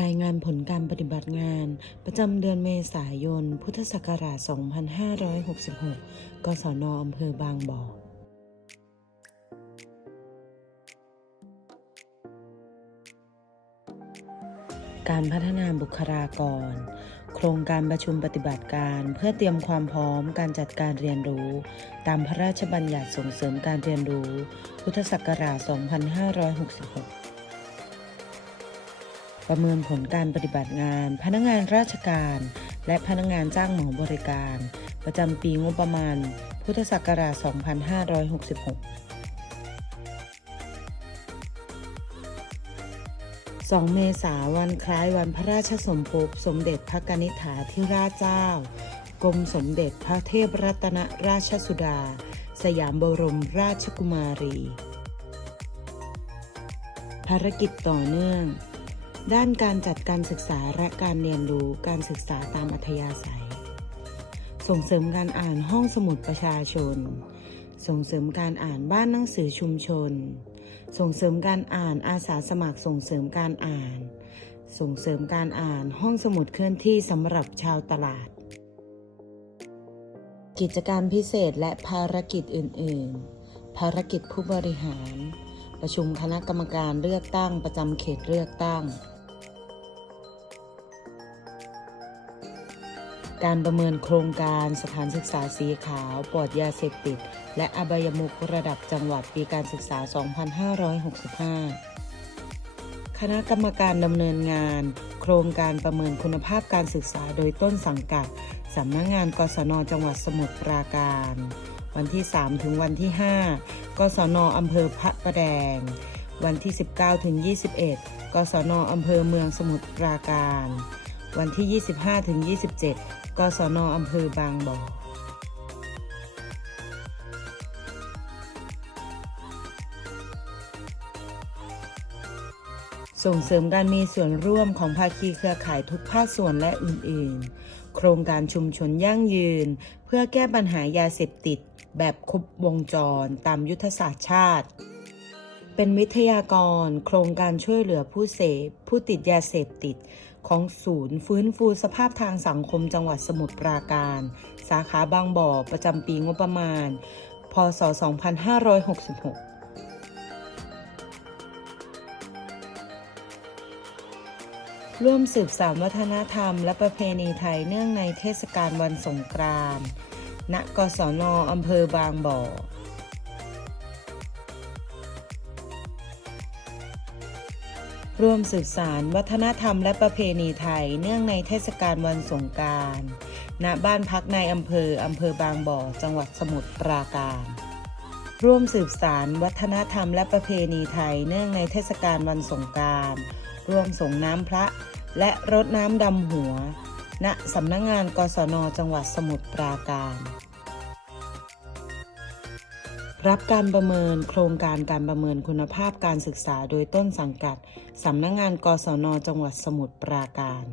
รายงานผลการปฏิบัติงาน ประจำเดือนเมษายน พุทธศักราช 2566 กศนอำเภอบางบ่อการพัฒนาบุคลากร โครงการประชุมปฏิบัติการ เพื่อเตรียมความพร้อมการจัดการเรียนรู้ ตามพระราชบัญญัติส่งเสริมการเรียนรู้ พุทธศักราช 2566 ประเมินผลการปฏิบัติงาน พนักงานราชการ และพนักงานจ้างเหมาบริการ ประจำปีงบประมาณ พุทธศักราช 2566 2 เมษายนวันคล้ายวันพระราชสมภพสมเด็จพระกนิษฐาธิราชเจ้า กรมสมเด็จพระเทพรัตนราชสุดา สยามบรมราชกุมารี ภารกิจต่อเนื่อง ด้านการจัดการศึกษาและการเรียนรู้การศึกษาตามอัธยาศัย ส่งเสริมการอ่านห้องสมุดประชาชน ส่งเสริมการอ่านบ้านหนังสือชุมชน ส่งเสริมการอ่านอาสาสมัครส่งเสริมการอ่าน ส่งเสริมการอ่านห้องสมุดเคลื่อนที่สำหรับชาวตลาด กิจการพิเศษและภารกิจอื่น ๆ ภารกิจผู้บริหารประชุมคณะกรรมการเลือกตั้งประจำเขตเลือกตั้ง การประเมินโครงการสถานศึกษาสีขาวปลอดยาเสพติด และอบายมุขระดับจังหวัดปีการศึกษา 2565 คณะกรรมการดำเนินงาน โครงการประเมินคุณภาพการศึกษาโดยต้นสังกัดสำนักงงานกศนจังหวัดสมุทรปราการ วันที่ 3 ถึงวันที่ 5 กศนอำเภอพระประแดง วันที่ 19 ถึง 21 กศนอำเภอเมืองสมุทรปราการ วันที่ 25ถึง27 กศนอำเภอบางบ่อส่งเสริมการมีส่วนร่วมของภาคีเครือข่ายทุกภาคส่วนและอื่น ๆ โครงการชุมชนยั่งยืน เพื่อแก้ปัญหายาเสพติด แบบครบวงจรตามยุทธศาสตร์ชาติ เป็นวิทยากร โครงการช่วยเหลือผู้เสพ ผู้ติดยาเสพติด ของศูนย์ฟื้นฟูสภาพทางสังคมจังหวัดสมุทรปราการ สาขาบางบ่อประจำปีงบประมาณ พศ 2566ร่วมสืบสานวัฒนธรรมและประเพณีไทยเนื่องในเทศกาลวันสงกรานต์ ณ กศนอำเภอบางบ่อ ร่วมสืบสารวัฒนธรรมและประเพณีไทย เนื่องในเทศกาลวันสงกานต์ณบ้านพักในอำเภออำเภอบางบ่อ จังหวัดสมุทรปราการ ร่วมสืบสารวัฒนธรรมและประเพณีไทย เนื่องในเทศกาลวันสงกานต์ร่วมส่งน้ำพระ และรดน้ำดำหัว ณสำนักงงานกศนจังหวัดสมุทรปราการ รับการประเมินโครงการการประเมินคุณภาพการศึกษาโดยต้นสังกัด สำนักงงานกศนจังหวัดสมุทรปราการ